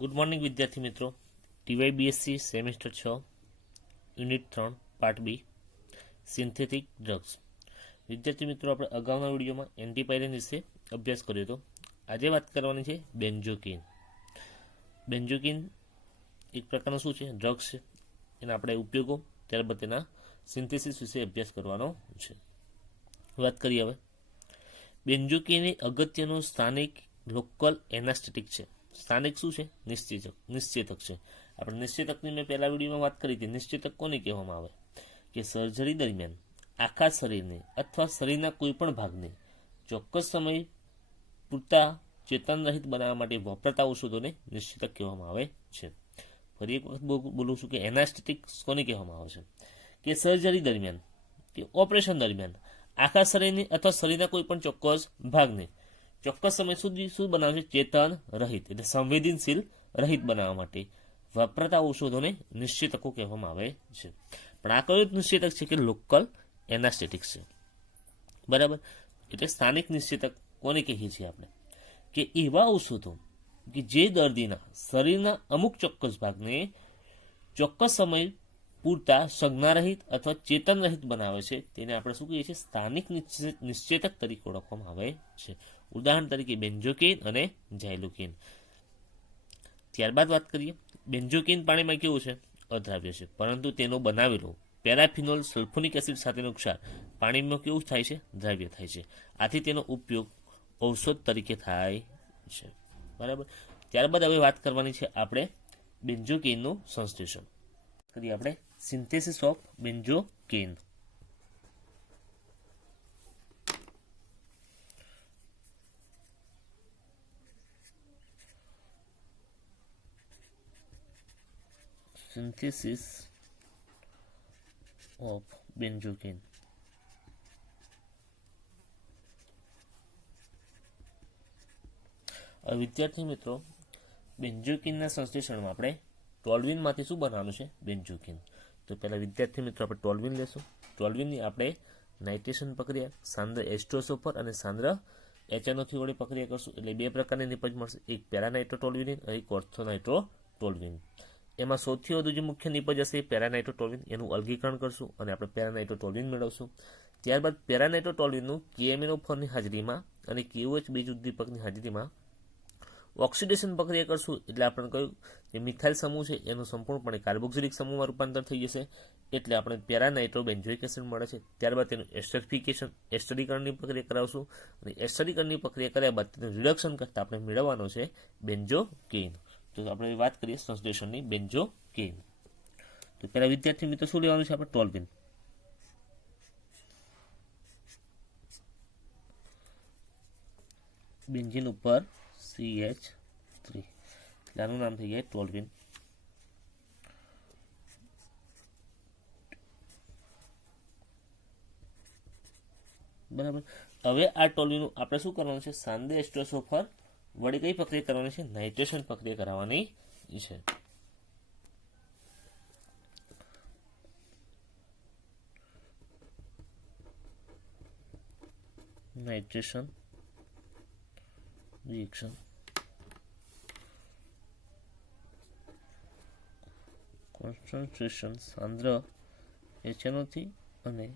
Good morning વિદ્યાર્થી મિત્રો. TYBSc semester 6 unit 3 part B synthetic drugs. વિદ્યાર્થી મિત્રો, આપણે અગાઉના વિડીયોમાં એન્ટીપાયરેન વિશે અભ્યાસ કર્યો હતો. આજે વાત કરવાની છે બેન્ઝોકિન. બેન્ઝોકિન એક પ્રકારનું શું છે, ડ્રગ્સ છે. એના આપણે ઉપયોગો, ત્યારબાદ તેના સિન્થેસિસ વિશે અભ્યાસ કરવાનો છે. વાત કરીએ હવે. બેન્ઝોકિન એ અગત્યનું સ્થાનિક લોકલ એનાસ્ટેટિક છે. સ્થાનિક શું છે? નિશ્ચેતક છે. આપણે નિશ્ચેતકની મેં પહેલા વિડીયોમાં વાત કરી હતી. નિશ્ચેતક કોને કહેવામાં આવે? કે સર્જરી દરમિયાન આખા શરીરને અથવા શરીરના કોઈ પણ ભાગને ચોક્કસ સમય પૂરતા ચેતન રહિત બનાવવા માટે વપરાતા ઔષધોને નિશ્ચેતક કહેવામાં આવે છે. ફરી એક વખત બોલું છું કે એનાસ્ટેટિક કોને કહેવામાં આવે છે? કે સર્જરી દરમિયાન કે ઓપરેશન દરમિયાન આખા શરીરની અથવા શરીરના કોઈ પણ ચોક્કસ ભાગને ચોક્કસ સમય સુધી શું બનાવે છે? ચેતન રહિત, એટલે સંવેદનશીલ રહિત બનાવવા માટે વપરાતા ઔષધોને નિશ્ચેતકો કહેવામાં આવે છે. પણ આ કયું નિશ્ચેતક છે? કે લોકલ એનાસ્ટેટિક છે. બરાબર. એટલે સ્થાનિક નિશ્ચેતક કોને કહીએ છીએ આપણે? કે એવા ઔષધો કે જે દર્દીના શરીરના અમુક ચોક્કસ ભાગને ચોક્કસ સમય પૂરતા સંજ્ઞારહિત અથવા ચેતન રહિત બનાવે છે, તેને આપણે શું કહીએ છીએ? સ્થાનિક નિશ્ચેતક તરીકે ઓળખવામાં આવે છે. ઉદાહરણ તરીકે બેન્ઝોકિન અને ઝાયલોકિન. ત્યારબાદ વાત કરીએ. બેન્ઝોકિન પાણીમાં કેવું છે? અદ્રાવ્ય છે. પરંતુ તેનો બનાવેલો પેરાફિનોલ સલ્ફોનિક એસિડ સાથેનો ક્ષાર પાણીમાં કેવું થાય છે? દ્રાવ્ય થાય છે. આથી તેનો ઉપયોગ ઔષધ તરીકે થાય છે. બરાબર. ત્યારબાદ હવે વાત કરવાની છે આપણે બેન્ઝોકિનનું સંશ્લેષણ. કરીએ આપણે synthesis of benzocaine. Synthesis of benzocaine. વિદ્યાર્થી મિત્રો, બેન્ઝોકિનના સંશ્લેષણમાં આપણે ટોલ્યુઇનમાંથી શું બનાવવાનું છે? બેન્ઝોકિન. તો પહેલાં વિદ્યાર્થી મિત્રો આપણે ટોલ્યુઇન લેશું. ટોલ્યુઇનની આપણે નાઇટ્રેશન પ્રક્રિયા સાંદ્ર H2SO પર અને સાંદ્ર HNO3 વડે પ્રક્રિયા કરશું. એટલે બે પ્રકારની નિપજ મળશે. એક પેરાનાઇટ્રોટોલ્યુઇન અને એક ઓર્થોનાઇટ્રોટોલ્યુઇન. એમાં સૌથી વધુ જે મુખ્ય નિપજ હશે એ પેરાનાઇટ્રોટોલ્યુઇન. એનું અલગીકરણ કરશું અને આપણે પેરાનાઇટ્રોટોલ્યુઇન મેળવશું. ત્યારબાદ પેરાનાઇટ્રોટોલ્યુઇનનું KMNO4ની હાજરીમાં અને KOH બીજ ઉદ્દીપકની હાજરીમાં ઓક્સિડેશન પ્રક્રિયા કરશું. એટલે આપણે કહ્યું કે મિથાઇલ સમૂહ છે એનું સંપૂર્ણપણે કાર્બોક્સિલિક સમૂહમાં રૂપાંતર થઈ જશે. એટલે આપણે પેરાનાઇટ્રોબેન્ઝોઇક એસિડ મળે છે. ત્યારબાદ તેનું એસ્ટરિફિકેશન, એસ્ટરીકરણની પ્રક્રિયા કરાવશું અને એસ્ટરીકરણની પ્રક્રિયા કર્યા બાદ તેનું રિડક્શન કરતાં આપણે મેળવવાનો છે બેન્ઝોકિન. તો આપણે વાત કરીએ સંશ્લેષણની બેન્ઝોકિન. તો પહેલા વિદ્યાર્થી મિત્રો શું લેવાનું છે? આપણે ટોલ્યુઇન. બેન્ઝીન ઉપર CH3, એટલે આનું નામ થઈ જાય ટોલ્યુઇન. બરાબર. હવે આ ટોલ્યુઇન આપણે શું કરવાનું છે? સાંદ્ર H2SO પર વડે કઈ પ્રક્રિયા કરવાની છે? નાઇટ્રેશન પ્રક્રિયા કરાવવાની છે. Nitration reaction. કોન્સન્ટ્રેશન સાંદ્ર HNO3 અને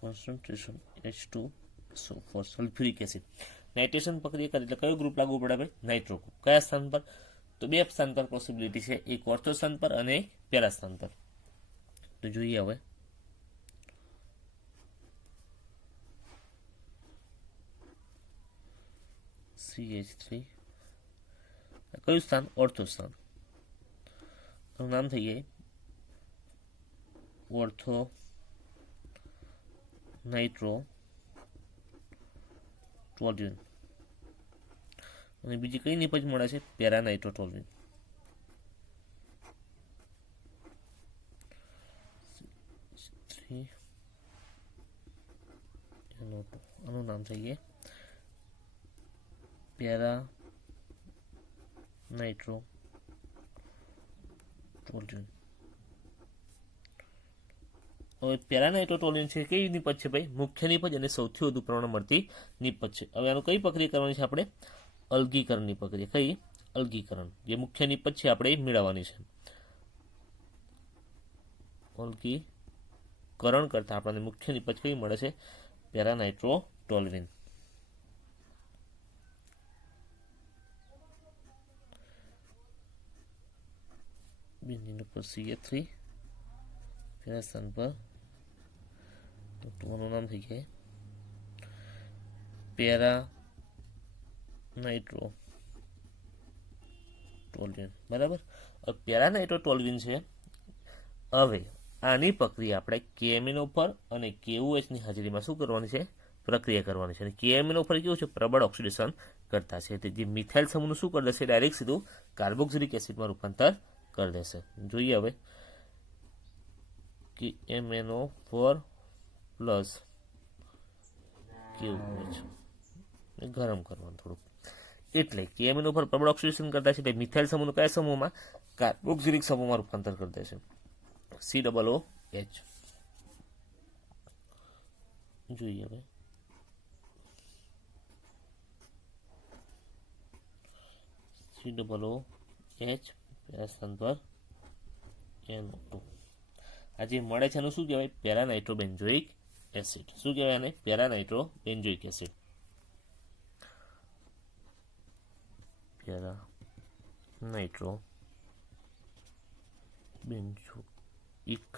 concentration H2SO4 sulphuric acid. Nitration પ્રક્રિયા કરે એટલે કયો ગ્રુપ લાગુ પડે? Nitro group. કયા સ્થાન પર? તો બે સ્થાન પર પોસિબિલિટી છે. એક ઓર્થો સ્થાન પર અને એક પેરા સ્થાન પર. તો જોઈએ હવે. CH3 કયું સ્થાન? ઓર્થો સ્થાન. એનું નામ થઈ જાય ઓર્થો નાઇટ્રો ટોલ્યુઇન. અને બીજી કઈ નિપજ મળે છે? પેરાનાઇટ્રોટોલ્યુઇન. આનું નામ થઈ જાય પેરાનાઇટ્રોટોલ્યુઇન. હવે પેરાનાઇટ્રોટોલ્યુઇન છે કઈ નિપજ છે ભાઈ? મુખ્ય નિપજ અને સૌથી વધુ પ્રમાણમાં મળતી નિપજ છે. હવે આનું કઈ પ્રક્રિયા કરવાની છે આપણે? અલગીકરણની પ્રક્રિયા. કઈ? અલગીકરણ, જે મુખ્ય નિપજ છે આપણે મેળવવાની છે. અલગીકરણ કરતાં આપણને મુખ્ય નિપજ કઈ મળે છે? પેરાનાઇટ્રોટોલ્યુઇન. બેન્ઝીન ઉપર CH3 પેરા સ્થાન પર તમારું નામ થઈ જાય પેરાનાઇટ્રોટોલ્યુઇન. બરાબર. હવે પેરાનાઇટ્રોટોલ્યુઇન છે. હવે આની પ્રક્રિયા આપણે KMNO પર અને KOH ની હાજરીમાં શું કરવાની છે? પ્રક્રિયા કરવાની છે. અને KMNO પર કેવું છે? પ્રબળ ઓક્સિડેશન કરતા છે. તે જે મિથાઇલ સમૂહનું શું કરી દેશે? ડાયરેક્ટ સીધું કાર્બોક્સિલિક એસિડમાં રૂપાંતર કરી દેશે. જોઈએ હવે KMNO4 પ્લસ KOH ગરમ કરવાનું થોડુંક. એટલે KMNO પર પ્રબળ ઓક્સિડેશન કરતા છે એટલે મિથાઇલ સમૂહનું કયા સમૂહમાં? કાર્બોક્સિલિક સમૂહમાં રૂપાંતર કરી દેશે. COOH. જોઈએ હવે COOH સ્થાન પર NO2. આ જે મળે છે એનું શું કહેવાય? પેરાનાઇટ્રોબેન્ઝોઇક એસિડ. શું કહેવાય આને? પેરાનાઇટ્રોબેન્ઝોઇક એસિડ. પેરાનાઇટ્રોબેન્ઝોઇક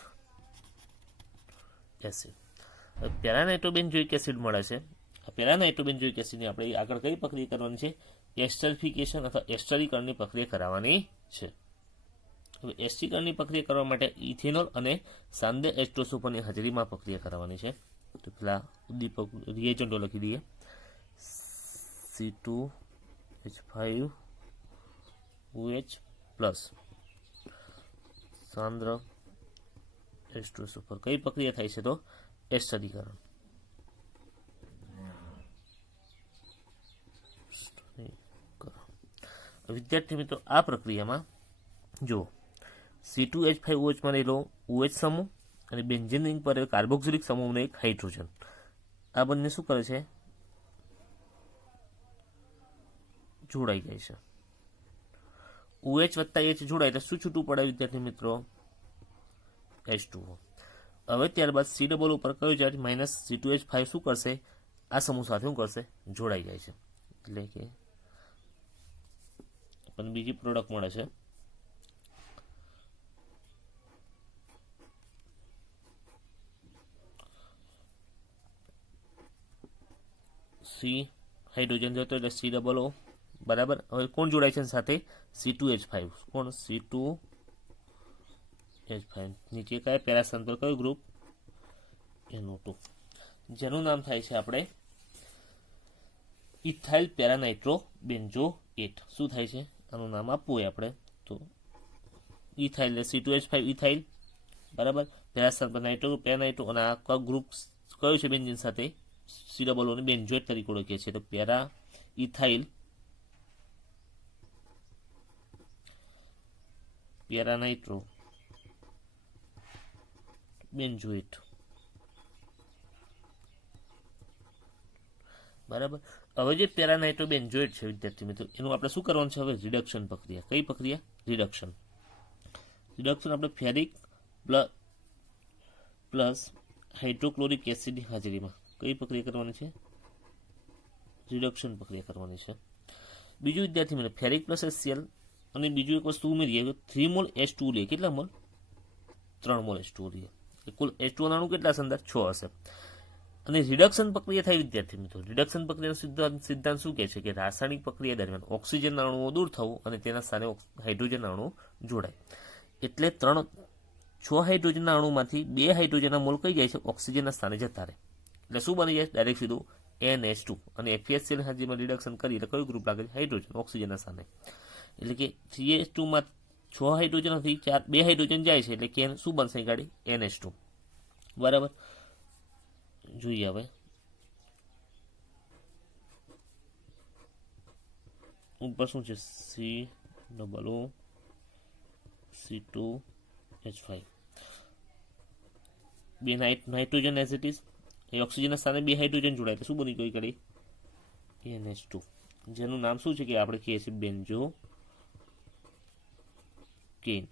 એસિડ. પેરાનાઇટ્રોબેન્ઝોઇક એસિડ મળે છે. આ પેરાનાઇટ્રોબેન્ઝોઇક એસિડની આપણે આગળ કઈ પ્રક્રિયા કરવાની છે? એસ્ટરિફિકેશન અથવા એસ્ટરીકરણની પ્રક્રિયા કરાવવાની છે. હવે એસ્ટરીકરણની પ્રક્રિયા કરવા માટે ઇથેનોલ અને સાંદ્ર H2 સુપરની હાજરીમાં પ્રક્રિયા કરવાની છે. તો પેલા ઉદ્દીપક રિએજન્ટો લખી દઈએ. C2H5OH plus સાંદ્ર H2 super. કઈ પ્રક્રિયા થાય છે? તો એસ્ટરીકરણ. વિદ્યાર્થી મિત્રો, આ પ્રક્રિયામાં જો C2H5OH માં રહેલો OH સમૂહ અને બેન્ઝીન રિંગ પર કાર્બોક્સિલિક સમૂહનો એક હાઇડ્રોજન, આ બંને શું કરે છે? જોડાઈ જાય છે. OH વત્તા H જોડાય એટલે શું છૂટું પડે વિદ્યાર્થી મિત્રો? H2O. હવે ત્યારબાદ COO ઉપર કયો ચાર્જ? માઇનસ C2H5 શું કરશે? આ સમૂહ સાથે શું કરશે? જોડાઈ જાય છે. એટલે કે આપણને બીજી પ્રોડક્ટ મળે છે. C હાઇડ્રોજન જતો એટલે COO. બરાબર. હવે કોણ જોડાય છે સાથે? C2H5. કોણ? C2H5. નીચે કયા પેરા સ્થાન પર કયું ગ્રુપ? NO2. જેનું નામ થાય છે આપણે ઇથાઇલ પેરાનાઇટ્રોબેન્ઝોએટ. શું થાય છે? આનું નામ આપવું હોય આપણે તો ઇથાઇલ C2H5 ઇથાઇલ. બરાબર. પેરા સ્થાન પર નાઇટ્રો પેરાનાઇટ્રો અને આ ગ્રુપ કયો છે બેન્ઝીન સાથે? COO ને બેન્ઝોએટ તરીકે ઓળખીએ છીએ. તો પેરા ઇથાઇલ પેરાનાઇટ્રો બેન્ઝોએટ. બરાબર. હવે જે પેરાનાઇટ્રોબેન્ઝોએટ છે વિદ્યાર્થી મિત્રો, એનું આપણે શું કરવાનું છે? હવે રિડક્શન પ્રક્રિયા. કઈ પ્રક્રિયા? રિડક્શન. રિડક્શન આપણે ફેરિક પ્લસ હાઇડ્રોક્લોરિક એસિડની હાજરીમાં કઈ પ્રક્રિયા કરવાની છે? રિડક્શન પ્રક્રિયા કરવાની છે. બીજું વિદ્યાર્થી મિત્રો, ફેરિક પ્લસ HCl અને બીજું એક વસ્તુ ઉમેરીએ 3 મોલ H2 લે. કેટલા મોલ? 3 મોલ H2 લે. કુલ H2 ના અણુ કેટલા અંદર? 6 હશે. અને રિડક્શન પ્રક્રિયા થાય વિદ્યાર્થી મિત્રો. રિડક્શન પ્રક્રિયાનો સિદ્ધાંત શું કહે છે? કે રાસાયણિક પ્રક્રિયા દરમિયાન ઓક્સિજનના અણુઓ દૂર થવું અને તેના સ્થાને હાઇડ્રોજનના અણુ જોડાય. એટલે 6 હાઇડ્રોજનના અણુમાંથી 2 હાઇડ્રોજનના મોલ કઈ જાય છે? ઓક્સિજનના સ્થાને જતા રહે. એટલે શું બની જાય? ડાયરેક્ટ સીધું NH2. અને FeHCl હાજરીમાં રિડક્શન કરી એટલે કયું ગ્રુપ લાગે છે? હાઇડ્રોજન. ઓક્સિજનના સ્થાને. એટલે કે 3H2 માં 6 હાઇડ્રોજનથી 2 હાઇડ્રોજન જાય છે એટલે કે શું બનશે ગાડી? NH2. બરાબર. જોઈએ હવે ઉપર શું છે? C2H5. બે નાઇટ્રોજન એઝ ઇટ ઇઝ. એ ઓક્સિજનના સ્થાને 2 હાઇડ્રોજન જોડાય એટલે શું બની ગઈ ગાડી? NH2. જેનું નામ શું છે? કે આપણે કહીએ છીએ બેન્ઝો કેન.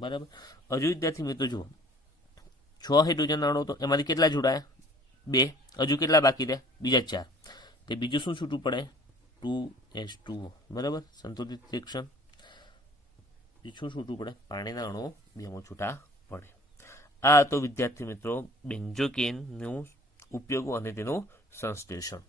બરાબર. હજુ વિદ્યાર્થી મિત્રો જુઓ, 6 હાઇડ્રોજન અણુ તો એમાંથી કેટલા જોડાયા? 2. હજુ કેટલા બાકી રહ્યા? બીજા 4. તે બીજું શું છૂટું પડે? 2H2O. બરાબર. સંતુલિત રિએક્શન શું છૂટું પડે? પાણીના અણુઓ 2 છૂટા પડે. આ તો વિદ્યાર્થી મિત્રો બેન્ઝોકેનનું ઉપયોગો અને તેનું સંશ્લેષણ.